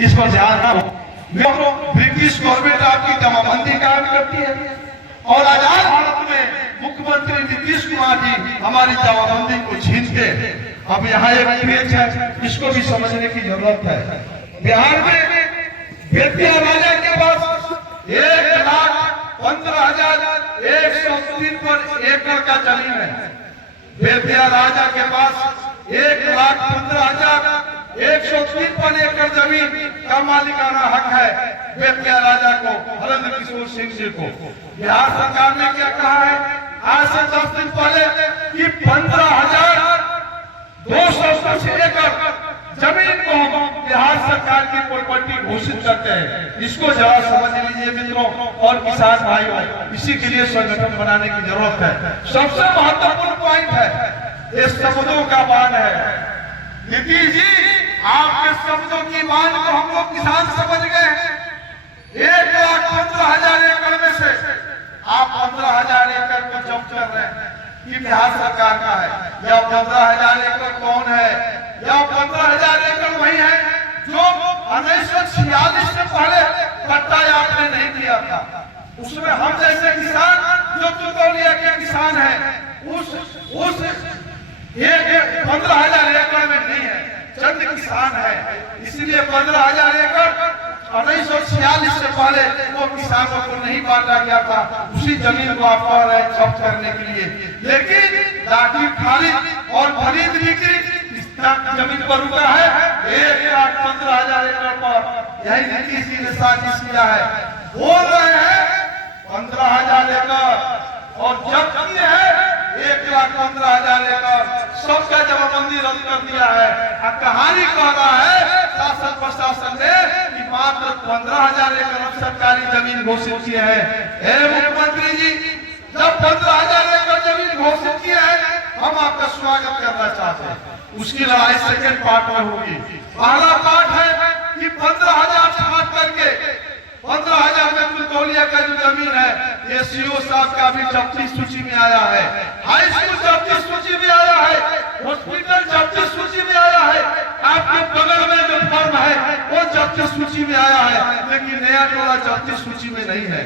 इस पर ध्यान दो। ब्रिटिश गवर्नमेंट आपकी जमाबंदी कायम करती है और आजाद भारत में मुख्यमंत्री नीतीश कुमार जी हमारी जमाबंदी को छीनते हैं। अब यहाँ एक पेज है, इसको भी समझने की जरूरत है। बिहार में बेतिया राजा के पास 1,15,103 पर एकड़ का जमीन है। बेतिया राजा के पास 1,15,103 पर एकड़ जमीन का मालिकाना हक है बेतिया राजा को, हरेंद्र किशोर सिंह जी को। बिहार सरकार ने क्या कहा है आज से 10 दिन पहले कि 15,200 एकड़ जमीन को हम बिहार सरकार की प्रॉपर्टी घोषित करते हैं। इसको जरा समझ लीजिए मित्रों और किसान भाइयों, इसी के लिए संगठन बनाने की जरूरत है। सबसे महत्वपूर्ण पॉइंट है, ये शब्दों का बाण है। नीतीश जी, आपके शब्दों की बाण को हम लोग किसान समझ गए हैं। 1,15,000 एकड़ में से आप 15,000 एकड़ को जब्त कर रहे हैं कि बिहार सरकार का है, या 15,000 एकड़ कौन है? या 15,000 एकड़ वही है जो 1946 से पहले पट्टा आपने नहीं दिया था। उसमें हम जैसे किसान जो तुतौलिया के किसान है, उस 15,000 एकड़ में नहीं है, चंद किसान है। इसलिए 15,000 एकड़ 1946 से पहले वो किसानों को नहीं बांटा गया था। उसी जमीन को आप कह रहे हैं जब्त करने के लिए, लेकिन लाठी खारिज और खरीद बिक्री जमीन पर रुका है 1,15,000 एकड़ पर। यही नीतीश जी ने साजिश किया है। बोल रहे हैं 15,000 एकड़ और जब्त किए हैं 1,15,000 एकड़। सबका जमाबंदी रद्द कर दिया है। कहानी कह रहा है शासन प्रशासन ने कि मात्र 15,000 एकड़ सरकारी जमीन घोषित किए हैं। मुख्यमंत्री जी, जब 15,000 एकड़ जमीन घोषित किए हैं, हम आपका स्वागत करना चाहते हैं। उसकी लड़ाई सेकेंड पार्ट में होगी। पहला पार्ट है कि 15,000 छाट करके 15,000 में तुतौलिया का जो जमीन है, ये सीओ साहब का भी जब्ती सूची में आया है, हाई स्कूल जब्ती सूची में आया है, हॉस्पिटल जब्ती सूची में आया है, आपके बगल में जो फर्म है वो जब्ती सूची में आया है, लेकिन नया टोला जब्ती सूची में नहीं है,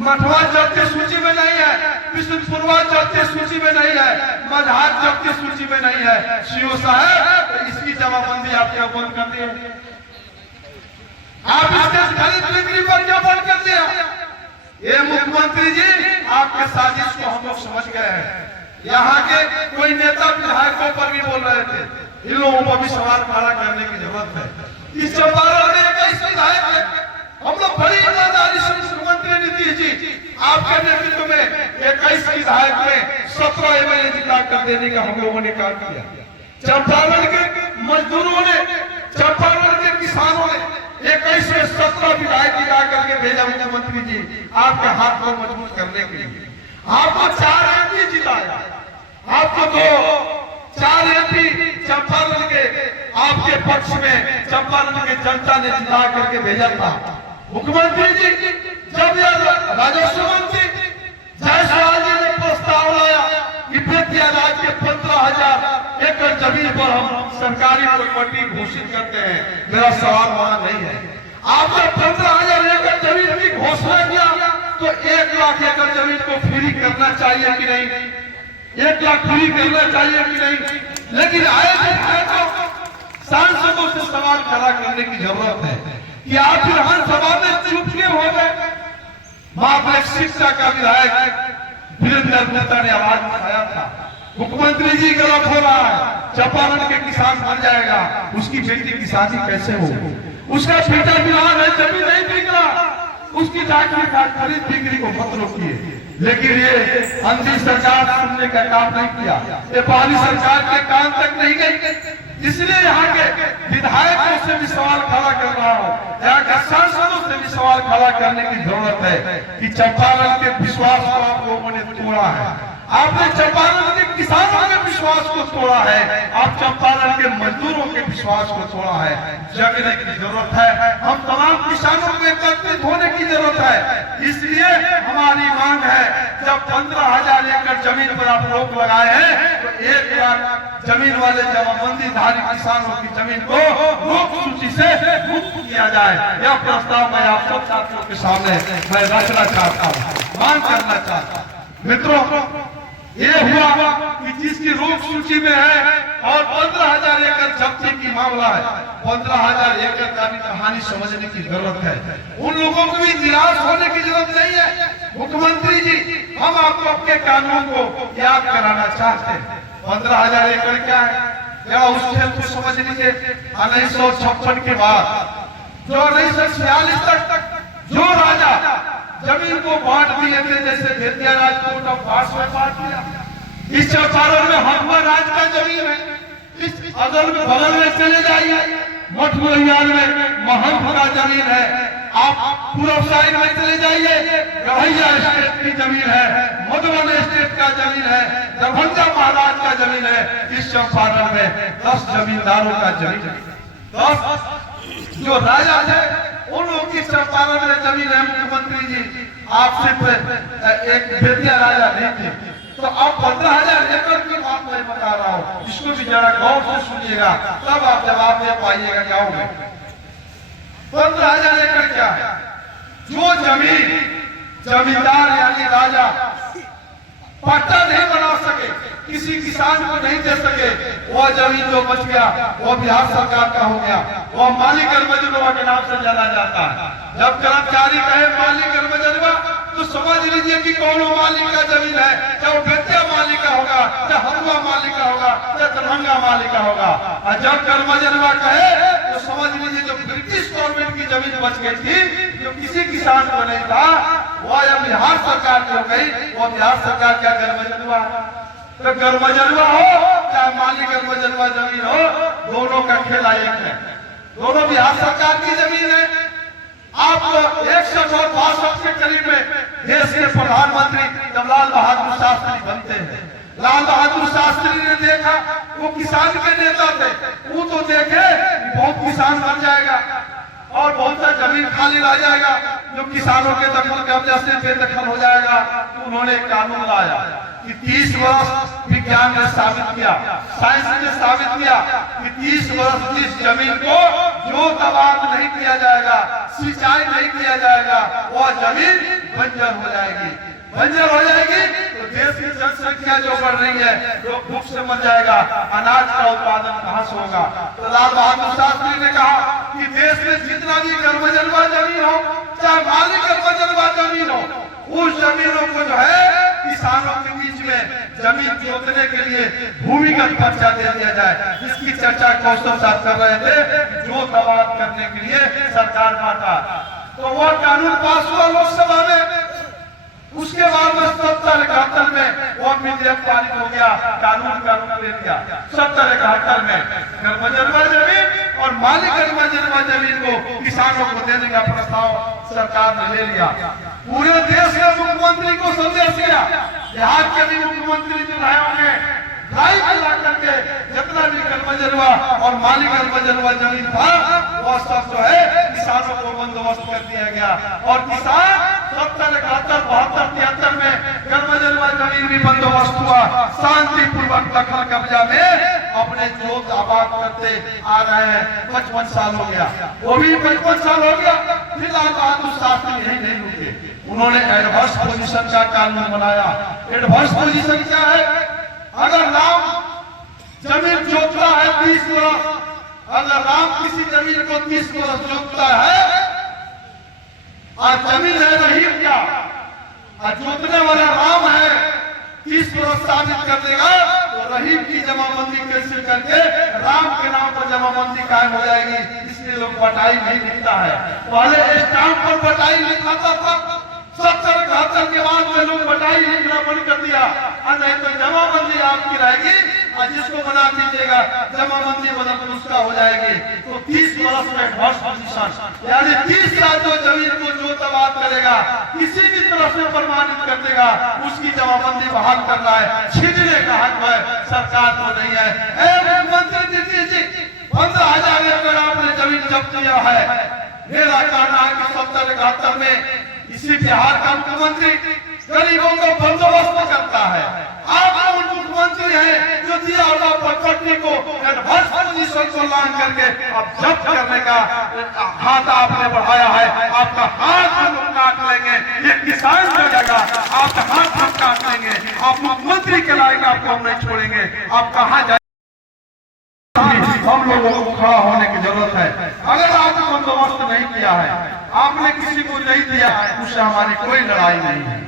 मठवा जब्ती सूची में नहीं है, बिशनपुरवा जब्ती सूची में नहीं है, मझाट जब्ती सूची में नहीं है। सीओ साहब, इसकी जमाबंदी आप क्या बंद कर दिए? आप इसके खरीद बिक्री पर क्या बंद कर दिया? ये मुख्यमंत्री जी, आपके साजिश को हम लोग समझ गए हैं। यहाँ के कोई नेता विधायकों पर भी बोल रहे थे, इन लोगों पर भी सवाल खड़ा करने की जरूरत है। इस चंपारण में 21 विधायक है। हम लोग बड़ी ईमानदारी से मुख्यमंत्री नीतीश जी आपके नेतृत्व में 21 विधायक में 17 एमएलए जिता कर देने का हम लोगों ने काम किया। चंपारण के मजदूरों ने, चंपारण के किसानों ने 21 में 17 विधायक जिता करके भेजा मुख्यमंत्री जी आपके हाथ को मजबूत करने के लिए। आपको 4 एमपी जिताया, आपको 4 एमपी चंपारण के आपके पक्ष में चंपारण के जनता ने जिता करके भेजा था। मुख्यमंत्री जी, जब यह राजस्व मंत्री जायसवाल जी ने प्रस्ताव लाया कि बेतिया राज के 15,000 एकड़ जमीन पर हम सरकारी प्रॉपर्टी घोषित करते हैं, मेरा सवाल वहां नहीं है। आपने 15,000 एकड़ जमीन की घोषणा किया तो 1 लाख एकड़ जमीन को फ्री करना चाहिए कि नहीं? 1 लाख फ्री करना चाहिए कि नहीं? लेकिन आए तो सांसदों से सवाल खड़ा करने की जरूरत है कि आप विधानसभा में चुप क्यों हो गए? मात्र एक शिक्षा का विधायक वीरेंद्र नेता ने आवाज उठाया था, मुख्यमंत्री जी गलत हो रहा है, चंपारण के किसान मर जाएगा, उसकी बेटी की शादी कैसे हो? उसका बेटा विरान है, जमीन नहीं बिक रहा, उसकी जाकर खरीद बिक्री को मत रोकिए। लेकिन ये अंतिम सरकार सुनने का काम नहीं किया, ये पहली सरकार के काम तक नहीं गई। इसलिए यहाँ के विधायकों से भी सवाल खड़ा कर रहा हूँ, यहाँ के सांसदों से भी सवाल खड़ा करने की जरूरत है कि चंपारण के विश्वास को आप लोगों ने तोड़ा है। आपने चंपारण के किसानों के विश्वास को तोड़ा है, आप चंपारण के मजदूरों के विश्वास को तोड़ा है। जगने की जरूरत है, हम तमाम किसानों को एकत्रित होने की जरूरत है। इसलिए हमारी मांग है, जब 15,000 एकड़ जमीन पर आप रोक लगाए हैं तो 1 लाख जमीन वाले जमाबंदीधारी किसानों की जमीन को रोक सूची से मुक्त किया जाए। यह प्रस्ताव मैं आप सब साथियों के सामने मैं रखना चाहता हूँ, मांग करना चाहता हूँ। मित्रों, ये हुआ कि जिसकी रोक सूची में है और 15,000 एकड़ जब्ती की मामला है। 15,000 एकड़ का भी कहानी समझने की जरूरत है। उन लोगों को भी निराश होने की जरूरत नहीं है। मुख्यमंत्री जी, हम आपको अपने कानून को याद कराना चाहते हैं। 15,000 एकड़ क्या है? क्या उस खेल को समझ लीजिए। 1956 के बाद जो 1946 तक जो राजा जमीन को बांट दिए थे, जैसे भेदिया राजकोट और पास में बांट दिया, इस चंपारण में हनुमा राज का जमीन है। इस अगल में बगल में चले जाइए, मठगुरियाल में महंत का जमीन है। आप पूर्व साइड में चले जाइए, गढ़ैया स्टेट की जमीन है, मधुबनी स्टेट का जमीन है, दरभंगा महाराज का जमीन है। इस चंपारण में 10 जमींदारों का जमीन है। 10 जो राजा थे उन लोगों की चंपारण में जमीन है। मुख्यमंत्री जी, आप सिर्फ एक बेटिया राजा नहीं थे, तो अब 15,000 एकड़ की बात मैं बता रहा हूँ, इसको भी जरा गौर से सुनिएगा, तब आप जवाब दे पाइएगा। गाँव में 15,000 एकड़ क्या है? जो जमीन जमींदार यानी राजा पट्टा नहीं बना सके, किसी किसान को नहीं दे सके, वह जमीन जो बच गया वो बिहार सरकार का हो गया। वह मालिक मजदूरों के नाम से जाना जाता है। जब कर्मचारी कहे मालिक मजदूर, तो समझ लीजिए कि कौन मालिक का जमीन है, चाहे वो बेतिया मालिक का होगा, चाहे हनुमा मालिक का होगा, चाहे दरभंगा मालिक का होगा। और जब कर्मजनवा कहे तो समझ लीजिए जो ब्रिटिश गवर्नमेंट की जमीन बच गई थी, जो किसी किसान को नहीं था, वह जब बिहार सरकार की हो गई, वो बिहार सरकार क्या कर्मजनवा? तो कर्मजनवा हो चाहे मालिक कर्मजनवा जमीन हो, दोनों का खेला एक है, दोनों बिहार सरकार की जमीन है। आप 162 के करीब में देश के प्रधानमंत्री जब लाल बहादुर शास्त्री बनते हैं, लाल बहादुर शास्त्री ने देखा वो किसान के नेता थे, वो तो देखे बहुत किसान बन जाएगा और बहुत सा जमीन खाली रह जाएगा, जो किसानों के दखल कब्जा से बेदखल हो जाएगा। तो उन्होंने कानून लाया कि 30 वर्ष विज्ञान ने साबित किया, साइंस ने साबित किया कि 30 वर्ष जिस जमीन को जो तबाद नहीं किया जाएगा, सिंचाई नहीं किया जाएगा, वह जमीन बंजर हो जाएगी। बंजर हो जाएगी तो देश की जनसंख्या जो बढ़ रही है, लोग भूख से मर जाएगा, अनाज का उत्पादन कहां से होगा? तो लाल बहादुर शास्त्री ने कहा कि देश में जितना भी कर्मजनवा जमीन हो, चाहे मालिक कर्मजनवा जमीन हो, उस जमीनों को जो है किसानों के बीच में जमीन जोतने के लिए भूमिगत पर्चा दे दिया जाए। इसकी चर्चा कौशल साहब कर रहे थे, जो तबाद करने के लिए सरकार बांटा। तो वह कानून पास हुआ लोकसभा में, उसके बाद में 70-71 में वो विधेयक पारित हो गया, कानून का रूप ले लिया। 70-71 में कर्मजनवा जमीन और मालिक कर्मजनवा जमीन को किसानों को देने का प्रस्ताव सरकार ने ले लिया। पूरे देश के मुख्यमंत्री को संदेश दिया, बिहार के भी मुख्यमंत्री जो रहे होंगे, ढाई ला करके जितना भी कर्मजनवा और मालिक कर्मजनवा जमीन था, वह सब जो है किसानों को बंदोबस्त कर दिया गया। और किसान 70, 71, 72, 73 में कर्मजनवा जमीन भी बंदोबस्त हुआ, शांतिपूर्वक दखल कब्जा में अपने जोत आबाद करते आ रहे हैं। 55 साल हो गया, वो भी 55 साल हो गया। फिर लाल बहादुर शास्त्री यही नहीं रुके, उन्होंने एडवर्स पोजीशन का कानून बनाया। एडवर्स पोजीशन क्या है? अगर राम जमीन जोतता है 30 वर्ष, अगर राम किसी जमीन को 30 वर्ष जोतता है और जमीन है रहीम क्या, और जोतने वाला राम है, 30 वर्ष साबित कर देगा, तो रहीम की जमाबंदी कैसे करके राम के नाम पर जमाबंदी कायम हो जाएगी। इसलिए लोग बटाई नहीं लिखता है, पहले स्टाम्प पर बटाई लिखाता था, 70-71 के बाद में लोग बटाई लिखना बंद कर दिया, नहीं तो जमाबंदी आपकी रहेगी और जिसको बना दीजिएगा जमाबंदी बदल कर उसका हो जाएगी। तो 30 वर्ष में एडवांस पोजीशन यानी 30 साल जो जमीन को जो तबाद करेगा किसी भी तरह से प्रमाणित कर देगा उसकी जमाबंदी बहाल करना है, छीनने का हक है सरकार को नहीं है। मुख्यमंत्री जी 15,000 एकड़ आपने जमीन जब्त किया है। मेरा कहना है कि 70-71 में इसी बिहार का मुख्यमंत्री गरीबों को बंदोबस्त करता है। आप मुख्यमंत्री हैं जो दिया हुआ प्रॉपर्टी को एडवांस पोजीशन को लॉन्च करके अब जब्त करने का हाथ आपने बढ़ाया है। आपका हाथ हम काट लेंगे, ये किसान का जगह आपका हाथ हम काट लेंगे। आप मुख्यमंत्री के लायक आपको हम नहीं छोड़ेंगे। आप कहाँ जाए हम लोगों को खड़ा होने की जरूरत है। अगर आपने बंदोबस्त नहीं किया है, आपने किसी को नहीं दिया है, उससे हमारी कोई लड़ाई नहीं है।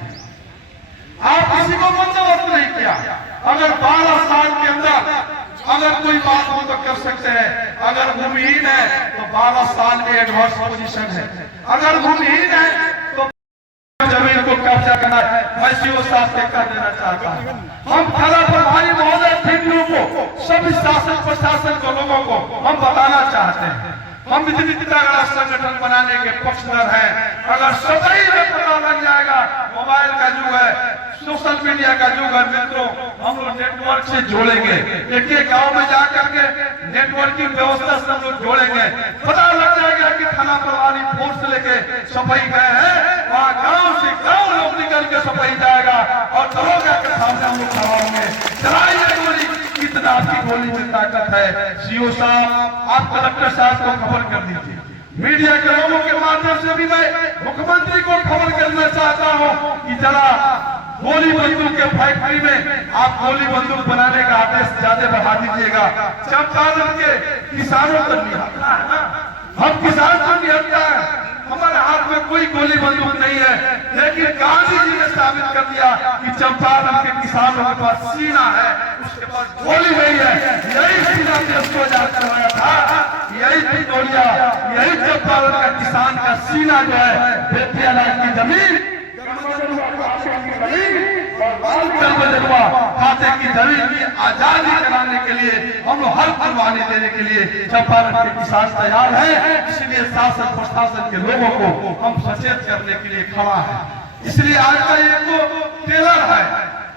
आप किसी को बंदोबस्त नहीं किया, अगर 12 साल के अंदर अगर कोई बात हो तो कर सकते हैं। अगर भूमिहीन है तो 12 साल में एडवांस पोजीशन है। अगर भूमिहीन है तो जमीन को कब्जा करना है। मैं सीओ साहब से कह देना चाहता हूँ, हम थाना प्रभारी महोदय भिंडियों को सभी शासन प्रशासन को लोगों को हम बताना चाहते हैं, हम इतनी तगड़ा संगठन बनाने के पक्षधर हैं। अगर सभी में पता लग जाएगा, मोबाइल का युग है, सोशल मीडिया का युग है मित्रों, हम लोग नेटवर्क से जोड़ेंगे। एक एक गाँव में जाकर के नेटवर्क की व्यवस्था से हम लोग जोड़ेंगे। पता लग जाएगा कि थाना प्रभारी फोर्स लेके सफाई गए हैं, वहाँ गाँव से गाँव लोग निकल के सफाई जाएगा और दरोगा के सामने हम लोग खड़ा होंगे। चलाइए गोली, कितना आपकी गोली में ताकत है। सीओ साहब आप कलेक्टर साहब को खबर कर दीजिए। मीडिया के लोगों के माध्यम से भी मैं मुख्यमंत्री को खबर करना चाहता हूँ कि जरा गोली बंदूक के फैक्ट्री में आप गोली बंदूक बनाने का आदेश ज्यादा बढ़ा दीजिएगा। चंपारण के किसानों को निहत्ता है ना, हम किसान को निहत्ता है, हमारे हाथ में कोई गोली बंदूक नहीं है। लेकिन गांधी जी ने साबित कर दिया कि चंपारण के किसानों के पास सीना है, उसके पास गोली नहीं है। यही सीना देश को आजाद करवाया था, यही थी गोलियां, यही चंपारण का किसान का सीना जो है बेतिया की जमीन खाते की जमीन की आजादी कराने के लिए हम लोग हर कुर्बानी देने के लिए चंपारण के किसान तैयार हैं। इसलिए शासन प्रशासन के लोगों को हम सचेत करने के लिए खड़ा है। इसलिए आज का ये टेलर है।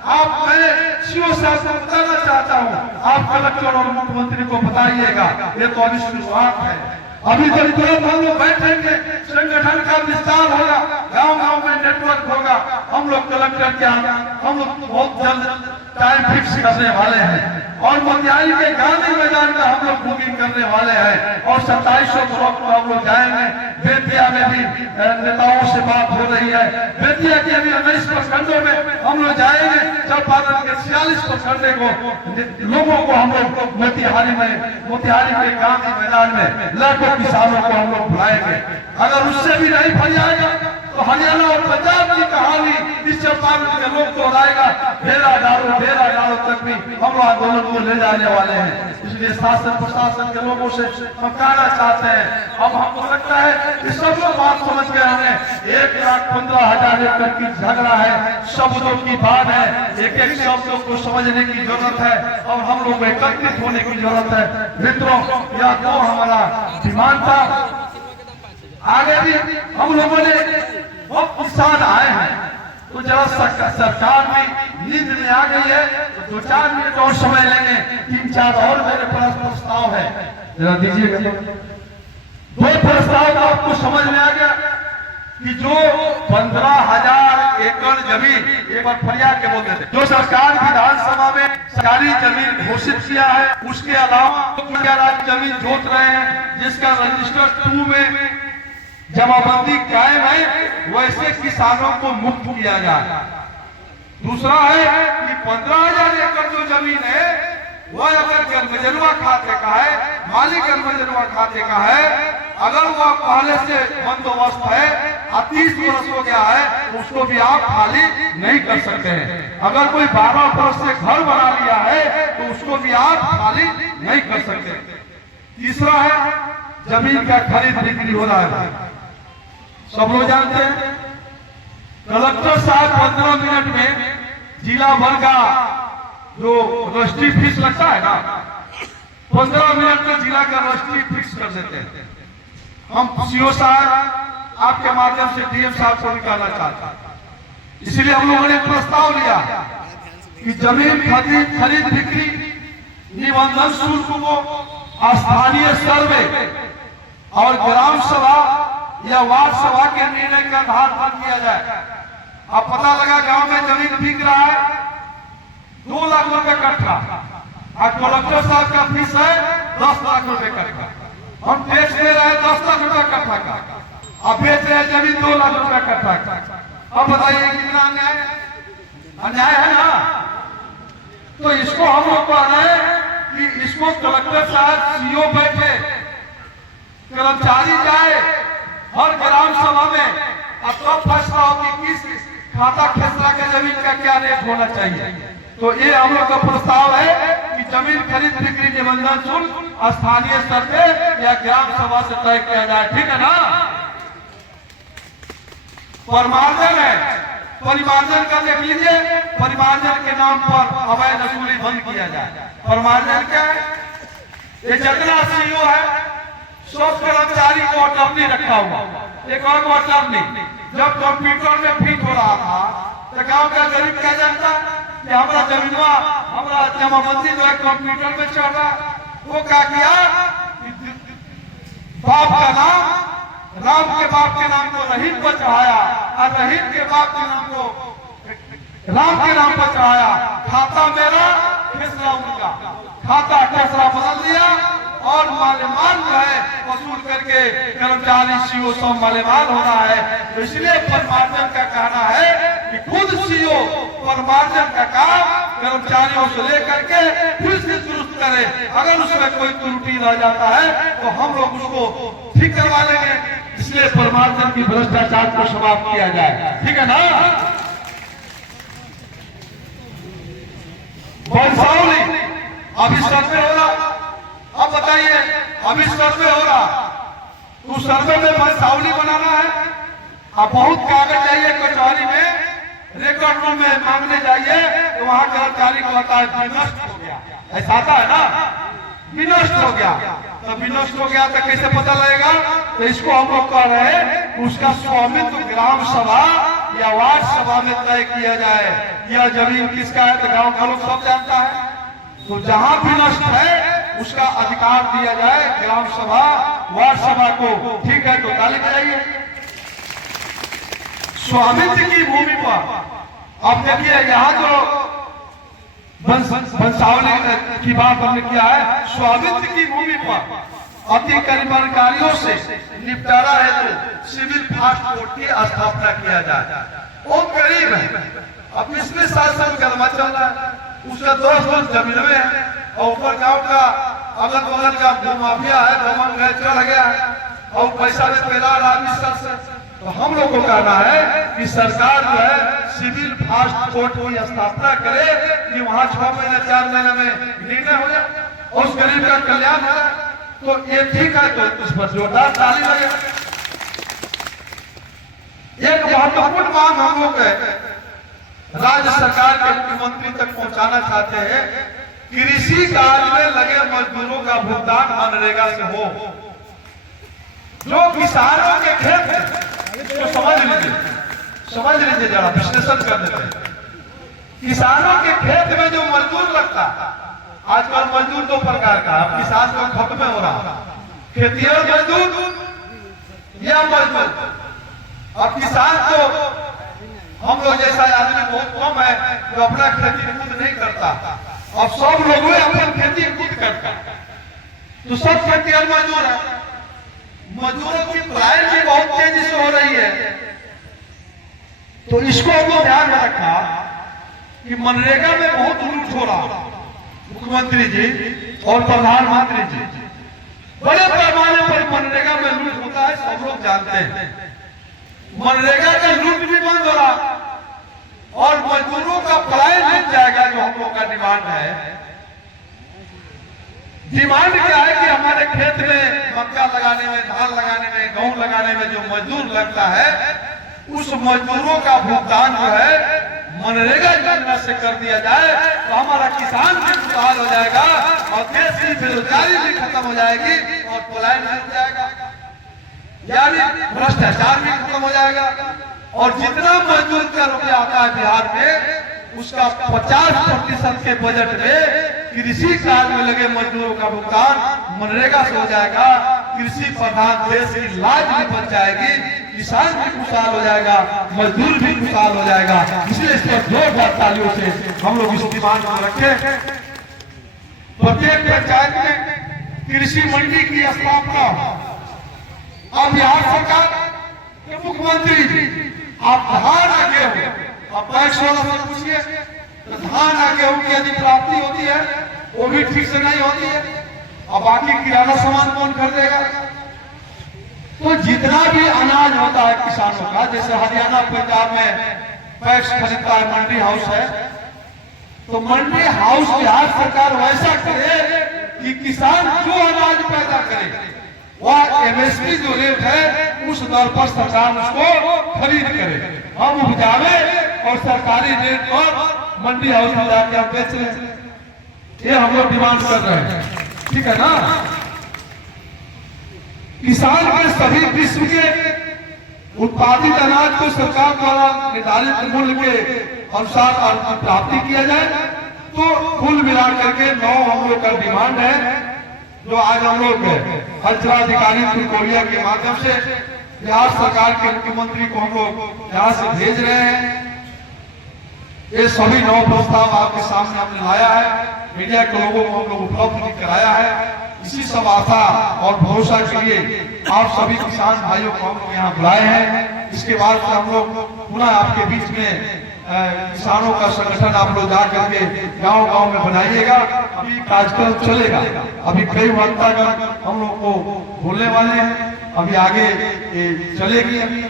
आप मैं सीओ साहब को बताना चाहता हूँ, आप कलेक्टर और मुख्यमंत्री को बताइएगा, ये तो अभी शुरुआत है। अभी तो तुरंत हम लोग बैठेंगे, संगठन का विस्तार होगा, गांव-गांव में नेटवर्क होगा। हम लोग कलेक्टर क्या हम लोग बहुत जल्द टाइम फिक्स करने वाले हैं और मोतिहारी के गांधी मैदान का हम लोग बुकिंग करने वाले हैं और 2700 को हम लोग जाएंगे। बेतिया में भी नेताओं से बात हो रही है। बेतिया के अभी 19 प्रखंडों में हम लोग जाएंगे। चंपारण के 46 प्रखंडों को लोगों को हम लोग मोतिहारी के गांधी मैदान में लाखों किसानों को हम लोग बुलाएंगे। अगर उससे भी नहीं फल जाएगा तो हरियाणा और पंजाब की कहानी इस चंपारण के लोग को लाएगा। ढेरा डालो तक भी हम लोग आंदोलन को ले जाने वाले हैं। इसलिए शासन प्रशासन के लोगों से हम कहना चाहते हैं, अब हमको लगता है कि सब लोग बात समझ गए हमें 1,15,000 एकड़ की झगड़ा है, शब्दों की बात है, एक एक शब्दों को समझने की जरूरत है और हम लोग एकत्रित होने की जरूरत है। मित्रों, यह तो हमारा डिमांड था। आगे भी हम लोगों ने बहुत किसान आए हैं, तो जरा सरकार भी नींद में आ गई है, तो 2-4 मिनट और समय लेंगे। 3-4 और मेरे पास प्रस्ताव है, जरा दीजिएगा। 2 प्रस्ताव का आपको समझ में आ गया कि जो 15,000 एकड़ जमीन एक बार फरियाद के बोलते थे, जो सरकार विधानसभा में सरकारी जमीन घोषित किया है, उसके अलावा जमीन जोत रहे हैं जिसका रजिस्टर 2 में जमाबंदी कायम है, वैसे किसानों को मुक्त किया जाए। दूसरा है कि 15,000 एकड़ जो जमीन है वह अगर जन्मजनवा खाते का है, मालिक जन्मजनवा खाते का है, अगर वह पहले से बंदोबस्त है और 30 वर्ष हो गया है तो उसको भी आप खाली नहीं कर सकते हैं। अगर कोई 12 वर्ष से घर बना लिया है तो उसको भी आप खाली नहीं कर सकते। तीसरा है जमीन का खरीद बिक्री हो रहा है, सब लोग जानते हैं। कलेक्टर साहब 15 मिनट में जिला भर का जो रजिस्ट्री फीस लगता है ना, 15 मिनट में जिला का रजिस्ट्री फिक्स कर देते हैं। हम सीओ साहब आपके माध्यम से डीएम साहब को निकालना चाहते हैं। इसलिए हम लोगों ने प्रस्ताव लिया कि जमीन खरीद बिक्री निबंधन शुल्क को स्थानीय सर्वे और ग्राम सभा या वार्ड सभा के निर्णय के आधार पर किया जाए। अब पता लगा गांव में जमीन बिक रहा है 2 लाख रुपए कट्ठा, और कलेक्टर साहब का फीस है 10 लाख रुपए कट्ठा। हम टैक्स दे रहे हैं 10 लाख रुपए कट्ठा का, अब बेच रहे हैं जमीन 2 लाख रुपए कट्ठा का। अब बताइए कितना अन्याय अन्याय है ना। तो इसको हम लोग कह रहे हैं कि इसको कलेक्टर साहब सीओ बैठे, कर्मचारी जाए हर ग्राम सभा में, अब तब फैसला हो कि किस खाता खेसरा के जमीन का क्या रेट होना चाहिए। तो ये हम लोग का प्रस्ताव है कि जमीन खरीद बिक्री निबंधन शुल्क स्थानीय स्तर पे या ग्राम सभा से तय किया जाए, ठीक है ना। परिमार्जन है, परिमार्जन का देख लीजिए, परिमार्जन के नाम पर अवैध वसूली बंद किया जाए। परिमार्जन क्या है? ये जितना सीईओ है सब कर्मचारी को अटर्नी रखा हुआ, एक और अटर्नी। जब कंप्यूटर में फिट हो रहा था तो गांव का गरीब क्या जानता कि हमारा जमीनवा हमारा जमाबंदी जो है कंप्यूटर में चल रहा। वो क्या किया, बाप का नाम राम के बाप के नाम को रहीम पर चढ़ाया और रहीम के बाप के नाम को राम के नाम पर चढ़ाया। खाता मेरा खेसरा उनका, खाता खेसरा बदल दिया और मालेमाल जो है वसूल करके कर्मचारी सीओ सब मालेमाल हो रहा है। तो इसलिए परिमार्जन का कहना है कि खुद सीओ परिमार्जन का काम कर्मचारियों से लेकर के फिर से दुरुस्त करे। अगर उसमें कोई त्रुटि रह जाता है तो हम लोग उसको ठीक करवा लेंगे। इसलिए परिमार्जन की भ्रष्टाचार को समाप्त किया जाए, ठीक है ना। बंसावली अभी सर्वे हो रहा, अब बताइए अभी सर्वे हो रहा तो सर्वे में बंसावली बनाना है। अब बहुत कागज चाहिए कचहरी में, रिकॉर्ड रूम में मांगने जाइए तो वहां कर्मचारी को आता है विनष्ट हो गया, ऐसा आता है ना, विनष्ट हो गया। तो विनष्ट हो गया तो कैसे पता लगेगा। तो इसको हम लोग कह रहे हैं उसका स्वामित्व ग्राम सभा या वार्ड सभा में तय किया जाए। यह जमीन किसका है तो गांव का लोग सब जानता है। तो जहां विनष्ट है उसका अधिकार दिया जाए ग्राम सभा वार्ड सभा को, ठीक है। तो ताली बजाइए। स्वामित्व की भूमि पर अब देखिए यहाँ जो बंसावली की बात हमने किया है, स्वामित्व की भूमि पर अति करीबकारियों से निपटारा है तो सिविल फास्ट कोर्ट की स्थापना किया जाए। बहुत गरीब है, अब पिछले 7 साल कदमा चल रहा है, उसका 10 जमीन में है और ऊपर गांव का अगल बगल का भूमाफिया है, दमन है, चढ़ गया है और पैसा में पेला रहा 20 साल से। तो हम लोग को कहना है कि सरकार जो है सिविल फास्ट कोर्ट की स्थापना करे कि वहां 6 महीने 4 महीने में निर्णय हो जाए और उस गरीब का कल्याण हो जाए। तो ये ठीक है, तो उस पर जोरदार ताली लगे। एक महत्वपूर्ण मांग हम लोग राज्य सरकार के मुख्यमंत्री तक पहुंचाना चाहते हैं, कृषि कार्य में लगे मजदूरों का भुगतान मनरेगा से हो। जो किसानों के खेत तो समझ लीजिए जरा विश्लेषण कर लेते हैं। किसानों के खेत में जो मजदूर लगता, आजकल मजदूर 2 प्रकार का है, किसान को खत्म हो रहा, खेतिहर मजदूर या मजदूर। अब किसान तो हम लोग जैसा आदमी बहुत कम है जो अपना खेती खुद नहीं करता, अब सब लोग अपनी खेती खुद करता, तो सब खेतिहर मजदूर है। मजदूरों की पलायन भी बहुत तेजी से हो रही है। तो इसको हमको ध्यान में रखा कि मनरेगा में बहुत लूट हो रहा। मुख्यमंत्री जी और प्रधानमंत्री जी बड़े पैमाने पर मनरेगा में लूट होता है, सब लोग जानते हैं। मनरेगा का लूट भी बंद हो रहा और मजदूरों का पलायन मिल जाएगा, जो हम लोग का डिमांड है। डिमांड क्या है कि हमारे खेत में मक्का लगाने में, धान लगाने में, गेहूं लगाने में जो मजदूर लगता है उस मजदूरों का भुगतान जो है मनरेगा योजना से कर दिया जाए तो हमारा किसान भी खुशहाल हो जाएगा और देश की बेरोजगारी भी खत्म हो जाएगी और पलायन भी हो जाएगा, यानी भ्रष्टाचार भी खत्म हो जाएगा। और जितना मजदूर का रुपया आता है बिहार में उसका 50% के बजट में कृषि कार्य में लगे मजदूरों का भुगतान मनरेगा से हो जाएगा। कृषि प्रधान देश की लाज भी बच जाएगी, किसान भी खुशहाल हो जाएगा, मजदूर भी खुशहाल हो जाएगा। इसलिए इस पर जोरदार तालियों से हम लोग इस डिमांड को रखें। प्रत्येक पंचायत में कृषि मंडी की स्थापना। अब बिहार सरकार के मुख्यमंत्री जी आप धान आ गेहूं आप पैक्स वाला से पूछिए तो धान आ गेहूं की यदि प्राप्ति होती है वो भी ठीक से नहीं होती है। अब बाकी किराना सामान कौन खरीदेगा? तो जितना भी अनाज होता है किसानों का, जैसे हरियाणा पंजाब में पैक्स खरीदता है, मंडी हाउस है, तो मंडी हाउस बिहार सरकार वैसा करे कि किसान जो अनाज पैदा करे वह एमएसपी जो रेट है उस दर पर सरकार उसको खरीद करे, हम उपजावे और सरकारी रेट पर मंडी हाउस में जाके हम बेच रहे हैं। ये हम लोग डिमांड कर रहे हैं, ठीक है ना। किसान के सभी किस्म के उत्पादित अनाज को सरकार द्वारा निर्धारित मूल्य के अनुसार प्राप्ति किया जाए। तो कुल मिलाकर के 9 हम लोग का डिमांड है जो आज हम लोग अंचलाधिकारी त्रिकोरिया के माध्यम से बिहार सरकार के मुख्यमंत्री को हम लोग यहाँ से भेज रहे हैं। ये सभी 9 प्रस्ताव आपके सामने हमने लाया है, मीडिया के लोगों को हम लोग उपलब्ध कराया है। इसी सब आशा और भरोसा के लिए आप सभी किसान भाइयों को हम लोग यहाँ बुलाए हैं। इसके बाद से हम लोग पुनः आपके बीच में किसानों का संगठन आप लोग जा करके गांव-गांव में बनाइएगा। अभी कार्यक्रम चलेगा, अभी कई वक्तागण हम लोग को बोलने वाले हैं, अभी आगे चलेगी। अभी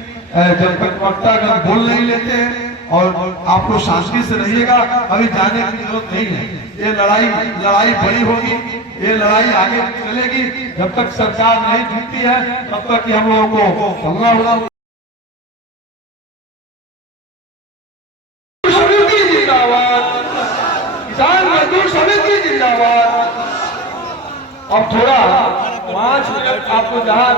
जब तक वक्तागण बोल नहीं लेते हैं और आप लोग शांति से रहिएगा, अभी जाने की जरूरत नहीं है। ये लड़ाई बड़ी होगी, ये लड़ाई आगे चलेगी। जब तक सरकार नहीं जीतती है तब तक हम लोगों को चलना होगा। किसान मजदूर समिति जिंदाबाद। अब थोड़ा 5 मिनट आपको जहाँ